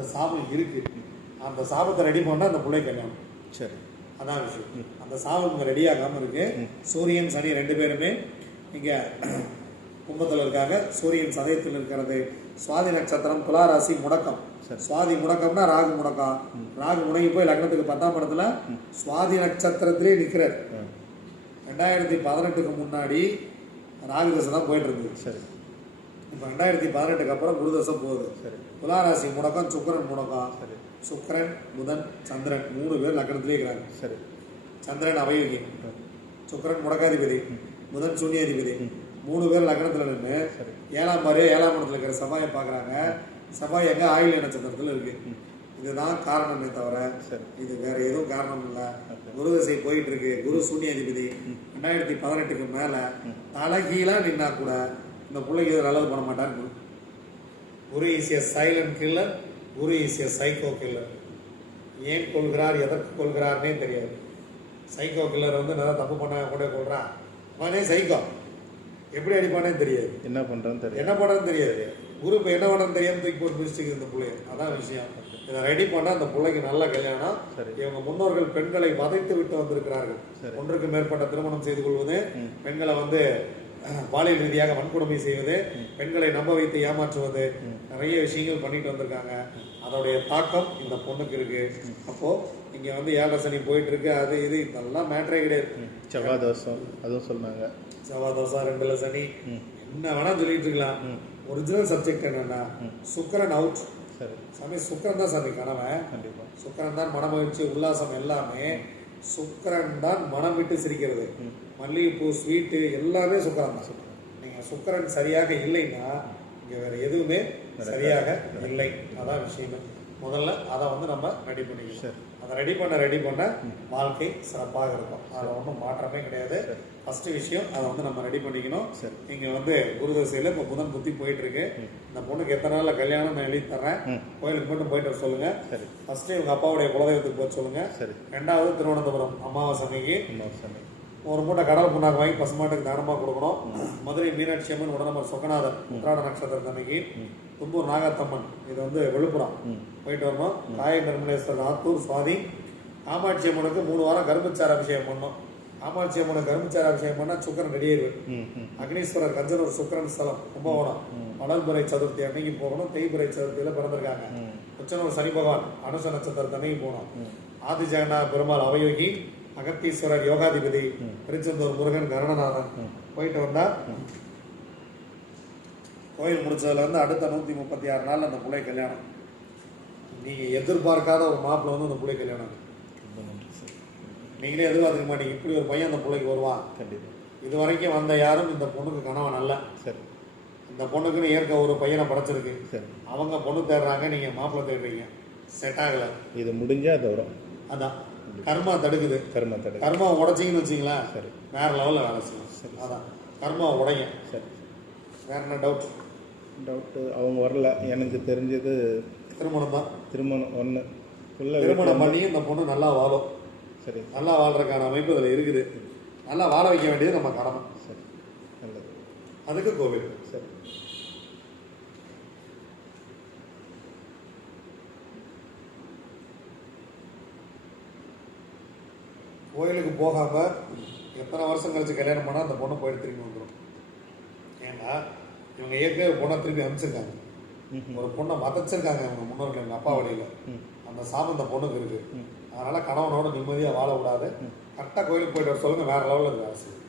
அந்த சாபம் இருக்குது. அந்த சாபத்தை ரெடி பண்ணால் அந்த பிள்ளை கல்யாணம். சரி, அதான் விஷயம். அந்த சாபம் இங்கே ரெடி ஆகாமல் இருக்குது. சூரியன் சனி 2 பேருமே இங்கே கும்பத்தில் இருக்காங்க. சூரியன் சதயத்தில் இருக்கிறது. சுவாதி நட்சத்திரம், துலா ராசி, முடக்கம். சுவாதி முடக்கம்னா ராகு முடக்கம். ராகு முடங்கி போய் லக்னத்துக்கு 10ஆம் இடத்துல சுவாதி நட்சத்திரத்திலே நிற்கிறார். 2018க்கு முன்னாடி ராகு தசை தான் போயிட்டு இருந்தது. சரி, இப்போ 2018க்கு அப்புறம் குரு தசை போகுது. சரி, துளாராசி முடக்கம், சுக்கிரன் முடக்கம். சரி, சுக்கிரன், புதன், சந்திரன் 3 பேர் லக்னத்திலே இருக்கிறாங்க. சரி, சந்திரன் அவயோகி, சுக்கிரன் முடக்காதிபதி, புதன் சூன்யாதிபதி. 3 பேர் லக்னத்தில் நின்று 7ஆம் பாரு 7ஆம் இடத்துல இருக்கிற செவ்வாயை பார்க்குறாங்க. செவ்வாய் எங்கே ஆயில்ய நட்சத்திரத்தில் இருக்கு. இதுதான் காரணமே தவிர இது வேற எதுவும் காரணம் இல்லை. குரு திசை போயிட்டு இருக்கு. குரு சூன்யாதிபதி 2018க்கு மேலே தலைகீழாக நின்னா கூட இந்த பிள்ளைக்கு இது நல்லது பண்ண மாட்டான்னு. Guru is a silent killer, Guru is a psycho killer. ஏன் கொள்கிறார், எதற்கு கொள்கிறார்னே தெரியாது. சைக்கோ கில்லர் வந்து நல்லா தப்பு பண்ண கூட கொள்றான். அவனே சைக்கோ, எப்படி அடிப்பானே தெரியாது, என்ன பண்ணுறேன்னு தெரியாது. குரு இப்போ என்ன பண்ணன்னு தெரியாமல் தூக்கி போட்டு பிடிச்சிருக்கு இந்த பிள்ளைய. அதான் விஷயம். இதை ரெடி பண்ணால் அந்த பிள்ளைக்கு நல்ல கல்யாணம். இவங்க முன்னோர்கள் பெண்களை வதைத்து விட்டு வந்திருக்கிறார்கள். 1க்கு மேற்பட்ட திருமணம் செய்து கொள்வது, பெண்களை வந்து பாலியல் ரீதியாக வன்கொடுமை செய்வது, பெண்களை நம்ப வைத்து ஏமாற்றுவது, நிறைய விஷயங்கள் பண்ணிட்டு வந்திருக்காங்க. அதோடைய தாக்கம் இந்த பொண்ணுக்கு இருக்கு. அப்போ இங்க வந்து 7 சனி போயிட்டு இருக்கு. அது இது இதெல்லாம் மேட்டரே கிடையாது. செவ்வாய் தோஷம் அதுவும் சொன்னாங்க. செவ்வாய் தோசை, 2ல சனி, என்ன வேணா சொல்லிட்டு இருக்கலாம். ஒரிஜினல் சப்ஜெக்ட் என்னன்னா சுக்கிரன் அவுட். சாமி சுக்கிரன் தான் சாமி கணவன். கண்டிப்பா சுக்கிரன் தான் மனமகிழ்ச்சி, உல்லாசம் எல்லாமே. சுக்கிரன் தான் மனம் விட்டு சிரிக்கிறது. மல்லிகைப்பூ, ஸ்வீட்டு எல்லாமே சுக்கிரன் தான். நீங்க சுக்கிரன் சரியாக இல்லைன்னா இங்க வேற எதுவுமே சரியாக இல்லை. அதான் விஷயம். முதல்ல அதை வந்து நம்ம ரெடி பண்ணிக்கணும். அதை ரெடி பண்ண வாழ்க்கை சிறப்பாக இருக்கும். அதில் ஒன்றும் மாற்றமே கிடையாது. ஃபஸ்ட்டு விஷயம் அதை வந்து நம்ம ரெடி பண்ணிக்கணும். இங்கே வந்து குரு தசையில் இப்போ புதன் புத்தி போயிட்டு இருக்கு. இந்த பொண்ணுக்கு எத்தனை நாளில் கல்யாணம் நான் எழுதி தர்றேன். கோயிலுக்கு மட்டும் போயிட்டு வர சொல்லுங்க. ஃபஸ்ட்டு இவங்க அப்பாவுடைய குலதெய்வத்துக்கு போக சொல்லுங்க. 2வது திருவனந்தபுரம் அமாவாசை அன்னைக்கு ஒரு மூட்டை கடல் புண்ணாக்கு வாங்கி பசுமாட்டுக்கு தானமாக கொடுக்கணும். மதுரை மீனாட்சி அம்மன், உடனமர் சொக்கநாதர் உத்திராட நட்சத்திரத்து அன்னைக்கு, தும்பூர் நாகத்தம்மன், இது வந்து விழுப்புரம் போயிட்டு வரணும். காய நிர்மலேஸ்வரர் ஆத்தூர், சுவாதி. காமாட்சி அம்மனுக்கு 3 வாரம் கரும்புச்சார அபிஷேகம் பண்ணணும். காமாட்சி அம்மனுக்கு கரும்புச்சார அபிஷேகம் பண்ணால் சுக்கரன் ரெடியாயிருவேன். அக்னீஸ்வரர் கஞ்சனூர் சுக்கரன் ஸ்தலம் கும்பகோணம். வளர்புரை சதுர்த்தி அன்னைக்கு போகணும். தேய்பிரை சதுர்த்தியில் பிறந்திருக்காங்க. உச்சனூர் சனி பகவான் அனுச நட்சத்திரத்து அன்னைக்கு போகணும். ஆதி ஜெகநாத பெருமாள் அவயோகி, அகத்தீஸ்வரர் யோகாதிபதி, திருச்செந்தூர் முருகன் கருணநாதன் போயிட்டு வந்தா கோயில் முடிச்சதுல இருந்து அடுத்த 136 நாள் அந்த பிள்ளை கல்யாணம். நீங்க எதிர்பார்க்காத ஒரு மாப்பிள்ள வந்து அந்த பிள்ளை கல்யாணம். நீங்களே எதிர்பார்த்துக்க மாட்டீங்க, இப்படி ஒரு பையன் அந்த பிள்ளைக்கு வருவான். இது வரைக்கும் வந்த யாரும் இந்த பொண்ணுக்கு கணவன் அல்ல. இந்த பொண்ணுக்குன்னு ஏற்க ஒரு பையனை படைச்சிருக்கு. அவங்க பொண்ணு தேடுறாங்க, நீங்க மாப்பிள்ளை தேடுறீங்க, செட் ஆகல. இது முடிஞ்சா அது வரும். அதான் கர்மா தடுக்குது. கர்மா உடைச்சிங்கன்னு வச்சிங்களேன், வேற லெவலில் வேலை செய்யும். அதான் கர்மா உடைங்க. வேற என்ன டவுட்டு? அவங்க வரல. எனக்கு தெரிஞ்சது திருமணம் தான். திருமணம் ஒன்று திருமணம் பண்ணி இந்த பொண்ணு நல்லா வாழும். சரி, நல்லா வாழ்றதுக்கான அமைப்பு இதில் இருக்குது. நல்லா வாழ வைக்க வேண்டியது நம்ம கடமை. சரி, நல்லது. அதுக்கு கோவில். சரி, கோயிலுக்கு போகாமல் எத்தனை வருஷம் கழிச்சு கல்யாணம் பண்ணால் அந்த பொண்ணை போயிட்டு திரும்பி வந்துடும். ஏன்னா இவங்க ஏற்கனவே பொண்ணை திரும்பி அனுப்பிச்சிருக்காங்க. ஒரு பொண்ணை வதச்சிருக்காங்க இவங்க முன்னோர்கள், எங்கள் அப்பா வழியில். அந்த சாபம் இந்த பொண்ணுக்கு இருக்குது. அதனால் கணவனோட நிம்மதியாக வாழக்கூடாது. கரெக்டாக கோயிலுக்கு போயிட்டு வர சொல்லுங்கள், வேறு லெவலில் வேலை செய்யும்.